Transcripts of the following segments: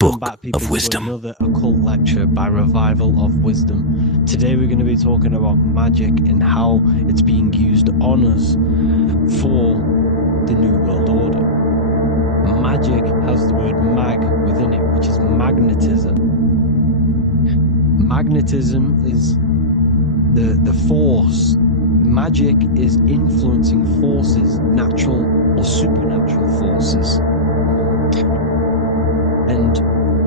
Welcome Book back, people, of to Wisdom. another occult lecture by Revival of Wisdom. Today we're going to be talking about magic and how it's being used on us for the New World Order. Magic has the word mag within it, which is magnetism. Magnetism is the force. Magic is influencing forces, natural or supernatural forces, and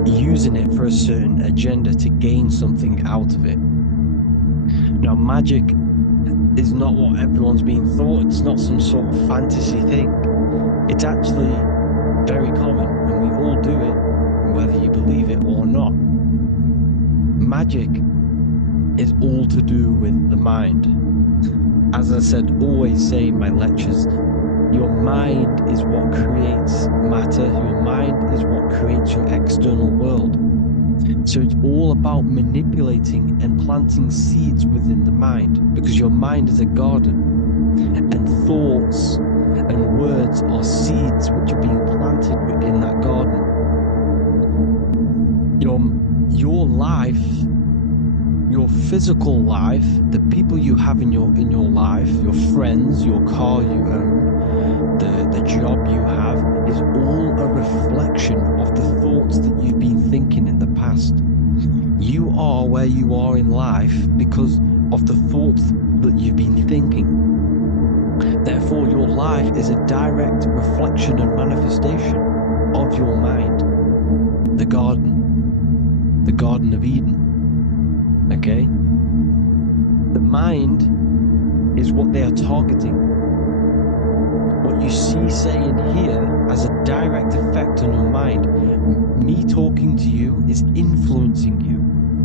using it for a certain agenda to gain something out of it. Now, magic is not what everyone's being thought. It's not some sort of fantasy thing. It's actually very common, and we all do it, whether you believe it or not. Magic is all to do with the mind. As I said, always say in my lectures, your mind is what creates matter. Your mind is what creates your external world. So it's all about manipulating and planting seeds within the mind, because your mind is a garden, and thoughts and words are seeds which are being planted within that garden. Your life, your physical life, the people you have in your life, your friends, your car you own, the job you have, is all a reflection of the thoughts that you've been thinking in the past. You are where you are in life because of the thoughts that you've been thinking. Therefore, your life is a direct reflection and manifestation of your mind. The Garden of Eden. Okay? The mind is what they are targeting. What you see, say, and hear has a direct effect on your mind. Me talking to you is influencing you.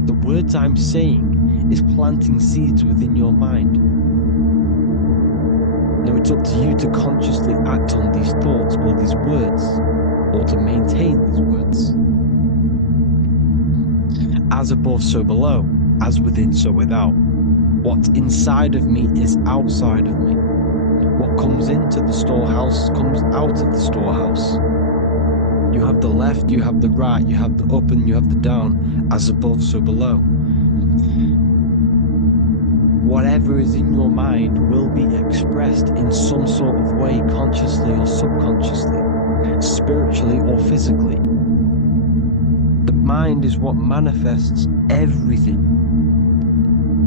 The words I'm saying is planting seeds within your mind. Now it's up to you to consciously act on these thoughts or these words, or to maintain these words. As above, so below. As within, so without. What's inside of me is outside of me. What comes into the storehouse comes out of the storehouse. You have the left, you have the right, you have the up and you have the down. As above, so below. Whatever is in your mind will be expressed in some sort of way, consciously or subconsciously, spiritually or physically. The mind is what manifests everything.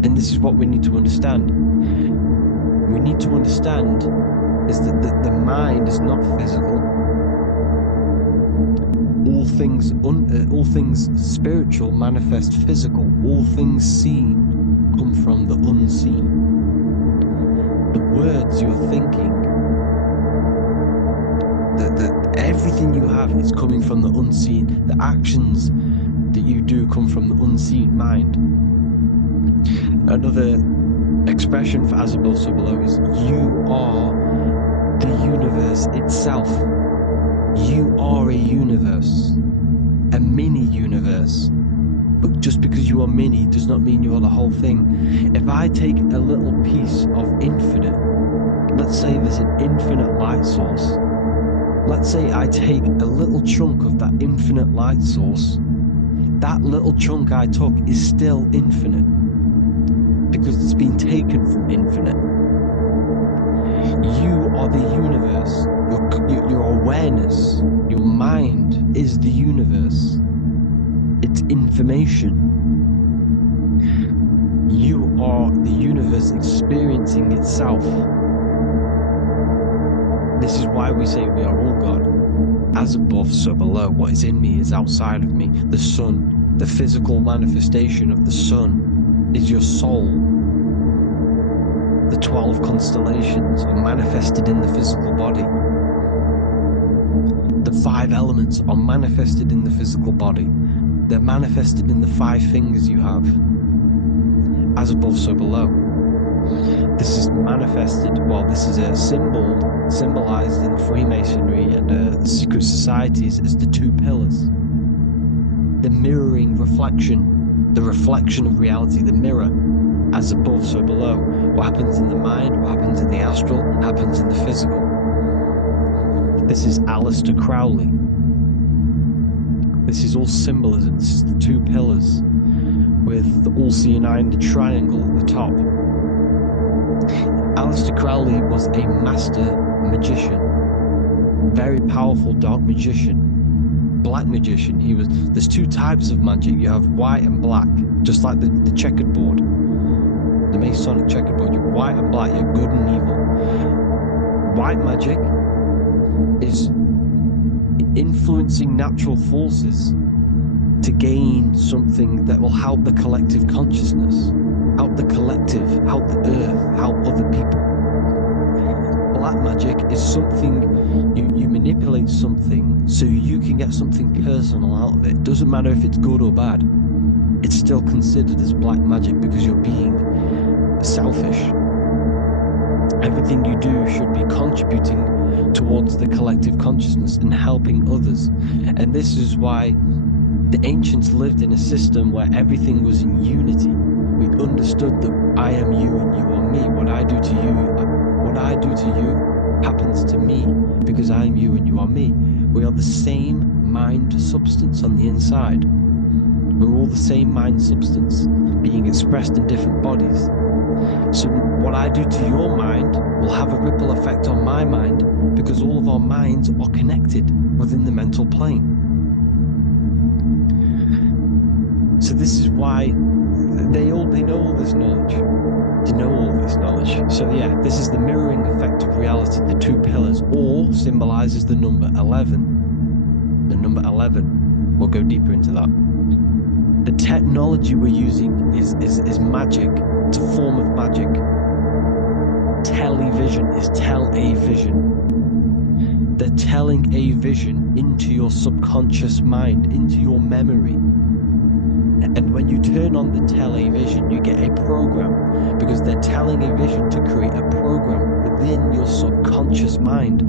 And this is what we need to understand. We need to understand is that the mind is not physical. All things spiritual manifest physical. All things seen come from the unseen. The words you're thinking, everything you have is coming from the unseen. The actions that you do come from the unseen mind. Another expression for as above, so below is you are the universe itself. You are a universe, a mini universe. But just because you are mini does not mean you are the whole thing. If I take a little piece of infinite, let's say there's an infinite light source. Let's say I take a little chunk of that infinite light source. That little chunk I took is still infinite, because it's been taken from infinite. You are the universe. Your awareness, your mind is the universe. It's information. You are the universe experiencing itself. This is why we say we are all God. As above, so below. What is in me is outside of me. The sun, the physical manifestation of the sun, is your soul. The 12 constellations are manifested in the physical body. The 5 elements are manifested in the physical body. They're manifested in the 5 fingers you have. As above, so below. This is manifested, well, this is a symbol symbolized in Freemasonry and the secret societies as the 2 pillars. The mirroring reflection, the reflection of reality, the mirror. As above, so below. What happens in the mind, what happens in the astral, happens in the physical. This is Aleister Crowley. This is all symbolism. This is the two pillars with the all-seeing eye and the triangle at the top. Aleister Crowley was a master magician, very powerful dark magician, black magician. There's two types of magic. You have white and black, just like the checkered board, the Masonic checkered board. You have white and black, you have good and evil. White magic is influencing natural forces to gain something that will help the collective consciousness, help the collective, help the earth, help other people. Black magic is something, you manipulate something so you can get something personal out of it. Doesn't matter if it's good or bad. It's still considered as black magic because you're being selfish. Everything you do should be contributing towards the collective consciousness and helping others. And this is why the ancients lived in a system where everything was in unity. We understood that I am you and you are me. What I do to you happens to me because I am you and you are me. We are the same mind substance on the inside. We're all the same mind substance being expressed in different bodies. So what I do to your mind will have a ripple effect on my mind because all of our minds are connected within the mental plane. So this is why they know all this knowledge. They know all of this knowledge. So yeah, this is the mirroring effect of reality, the two pillars, or symbolizes the number 11. The number 11. We'll go deeper into that. The technology we're using is magic. It's a form of magic. Television is tell-a-vision. They're telling a vision into your subconscious mind, into your memory. And when you turn on the television, you get a program because they're telling a vision to create a program within your subconscious mind.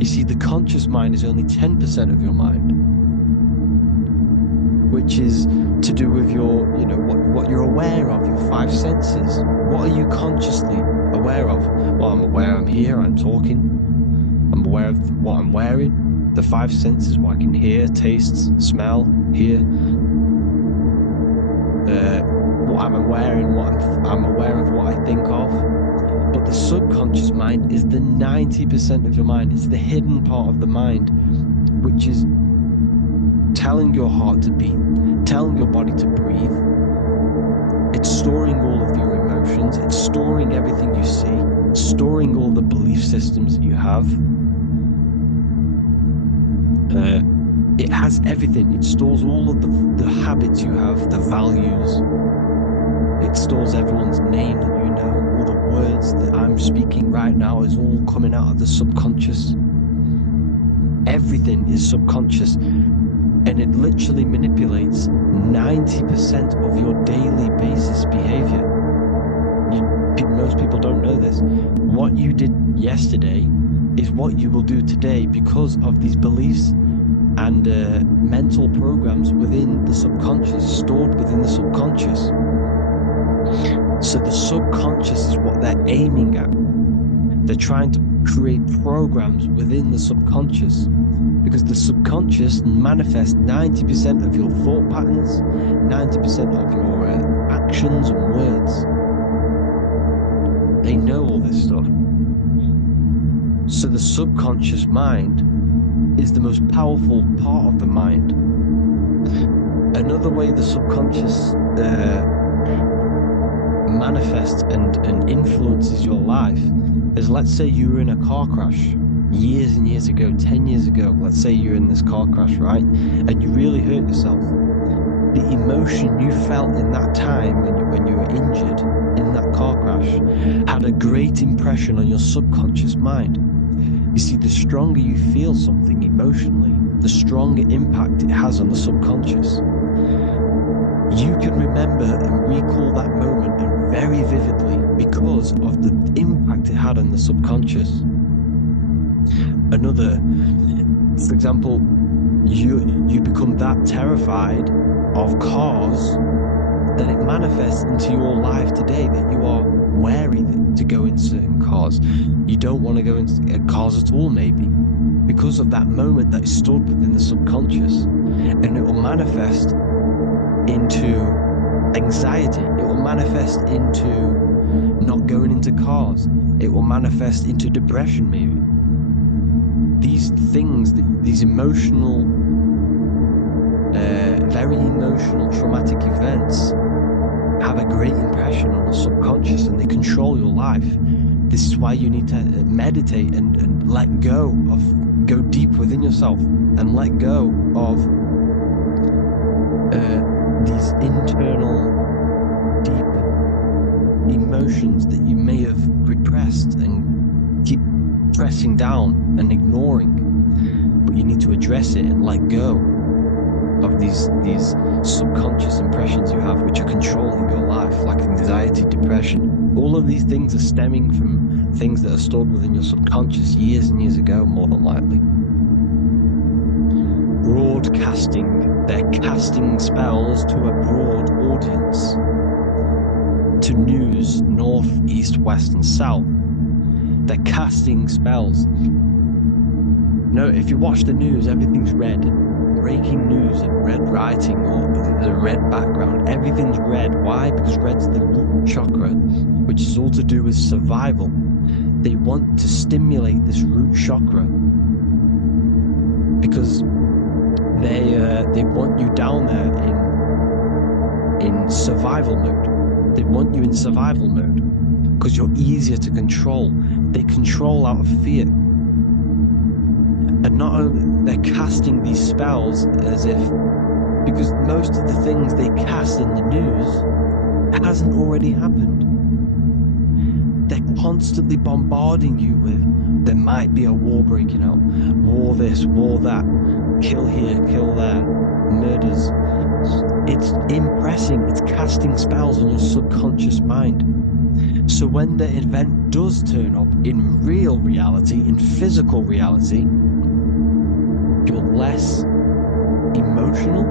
You see, the conscious mind is only 10% of your mind, which is to do with your, what you're aware of, your five senses. What are you consciously aware of? Well, I'm aware I'm here, I'm talking. I'm aware of what I'm wearing. The five senses, what I can hear, taste, smell, hear. What I'm wearing, I'm aware of what I think of. But the subconscious mind is the 90% of your mind. It's the hidden part of the mind, which is telling your heart to beat, telling your body to breathe. It's storing all of your emotions. It's storing everything you see, storing all the belief systems that you have. It has everything. It stores all of the habits you have, the values. It stores everyone's name that you know. All the words that I'm speaking right now is all coming out of the subconscious. Everything is subconscious. And it literally manipulates 90% of your daily basis behavior. Most people don't know this. What you did yesterday is what you will do today because of these beliefs and mental programs within the subconscious, stored within the subconscious. So the subconscious is what they're aiming at. They're trying to create programs within the subconscious because the subconscious manifests 90% of your thought patterns, 90% of your actions and words. They know all this stuff. So the subconscious mind is the most powerful part of the mind. Another way the subconscious manifests and influences your life is, let's say you were in a car crash years and years ago, 10 years ago. Let's say you're in this car crash, right? And you really hurt yourself. The emotion you felt in that time when you were injured in that car crash had a great impression on your subconscious mind. You see, the stronger you feel something emotionally, the stronger impact it has on the subconscious. You can remember and recall that moment and very vividly because of the impact it had on the subconscious. Another, for example, you become that terrified of cars that it manifests into your life today that you are wary to go in certain cars. You don't want to go into cars at all, maybe. because of that moment that is stored within the subconscious, and it will manifest into anxiety. It will manifest into not going into cars. It will manifest into depression, maybe. These things, these emotional, very emotional, traumatic events have a great impression on the subconscious, and they control your life. This is why you need to meditate and let go deep within yourself and let go of these internal deep emotions that you may have repressed and keep pressing down and ignoring. But you need to address it and let go of these subconscious impressions you have, which are controlling your life, like anxiety, depression. All of these things are stemming from things that are stored within your subconscious years and years ago, more than likely. Broadcasting. They're casting spells to a broad audience, to news, north, east, west, and south. They're casting spells. No, if you watch the news, everything's red. Breaking news and red writing or the red background, everything's red. Why? Because red's the root chakra, which is all to do with survival. They want to stimulate this root chakra because they want you down there in survival mode. They want you in survival mode because you're easier to control. They control out of fear. And not only, they're casting these spells as if, because most of the things they cast in the news hasn't already happened. They're constantly bombarding you with, there might be a war breaking out, war this, war that, kill here, kill there, murders. It's impressing, it's casting spells on your subconscious mind. So when the event does turn up in real reality, in physical reality, you're less emotional,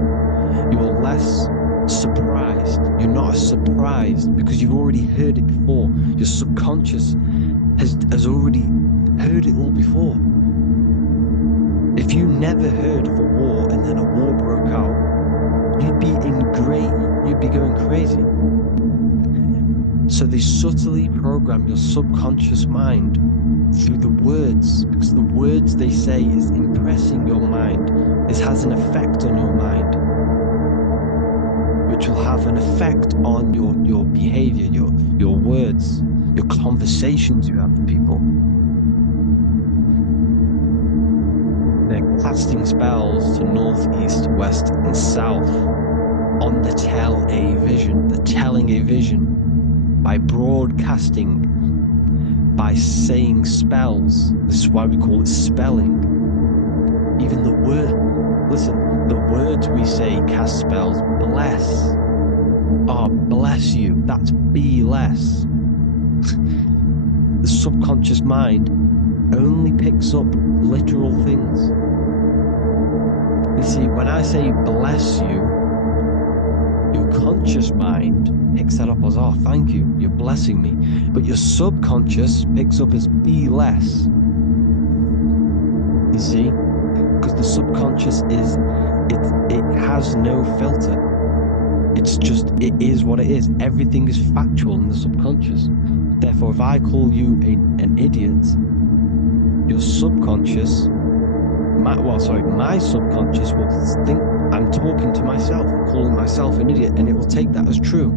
you're less surprised. You're not as surprised because you've already heard it before. Your subconscious has already heard it all before. If you never heard of a war and then a war broke out, you'd be going crazy. So they subtly program your subconscious mind through the words, because the words they say is impressing your mind. This has an effect on your mind, which will have an effect on your behavior, your words, your conversations you have with people. They're casting spells to north, east, west, and south on the telling a vision by broadcasting, by saying spells. This is why we call it spelling. Even the words we say cast spells. Bless. Oh, bless you. That's be less. The subconscious mind only picks up literal things. You see, when I say bless you, your conscious mind picks that up as, oh, thank you, you're blessing me. But your subconscious picks up as be less. You see? Because the subconscious it has no filter. It is what it is. Everything is factual in the subconscious. Therefore, if I call you an idiot, your subconscious, my subconscious will think I'm talking to myself and calling myself an idiot, and it will take that as true.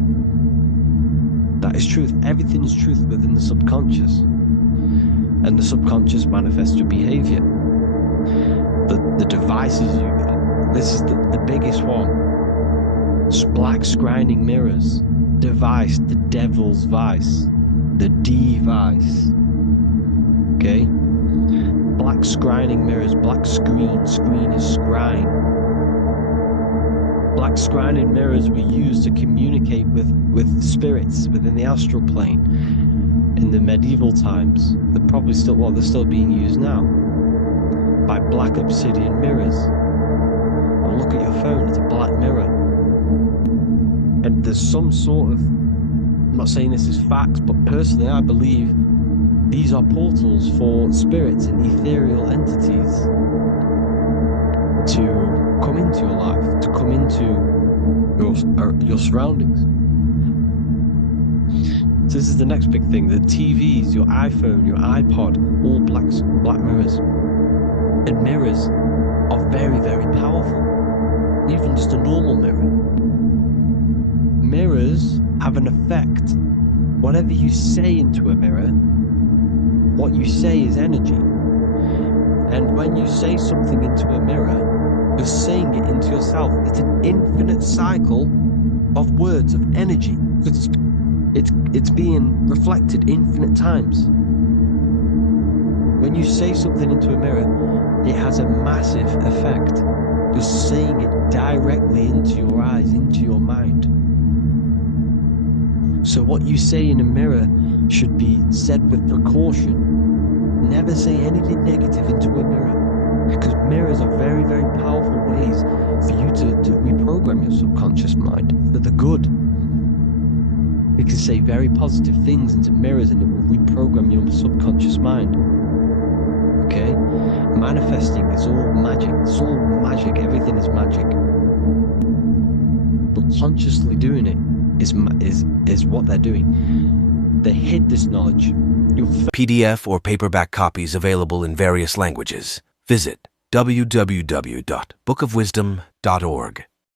That is truth. Everything is truth within the subconscious. And the subconscious manifests your behavior. The devices you got, this is the biggest one. Black scrying mirrors. Device, the devil's vice. The device. Okay? Black scrying mirrors, black screen is scrying. Black scrying mirrors were used to communicate with spirits within the astral plane in the medieval times. They're still being used now by black obsidian mirrors. And look at your phone, it's a black mirror. And there's some sort of, I'm not saying this is facts, but personally I believe These are portals for spirits and ethereal entities to come into your life, to come into your surroundings. So this is the next big thing. The TVs, your iPhone, your iPod, all black mirrors. And mirrors are very, very powerful. Even just a normal mirror. Mirrors have an effect. Whatever you say into a mirror, what you say is energy. And when you say something into a mirror, you're saying it into yourself. It's an infinite cycle of words, of energy. Because it's being reflected infinite times. When you say something into a mirror, it has a massive effect. You're saying it directly into your eyes, into your mind. So what you say in a mirror should be said with precaution. Never say anything negative into a mirror, because mirrors are very, very powerful ways for you to reprogram your subconscious mind for the good. You can say very positive things into mirrors and it will reprogram your subconscious mind. Okay? Manifesting is all magic. It's all magic. Everything is magic. But consciously doing it is what they're doing. They hid this knowledge. PDF or paperback copies available in various languages. Visit www.bookofwisdom.org.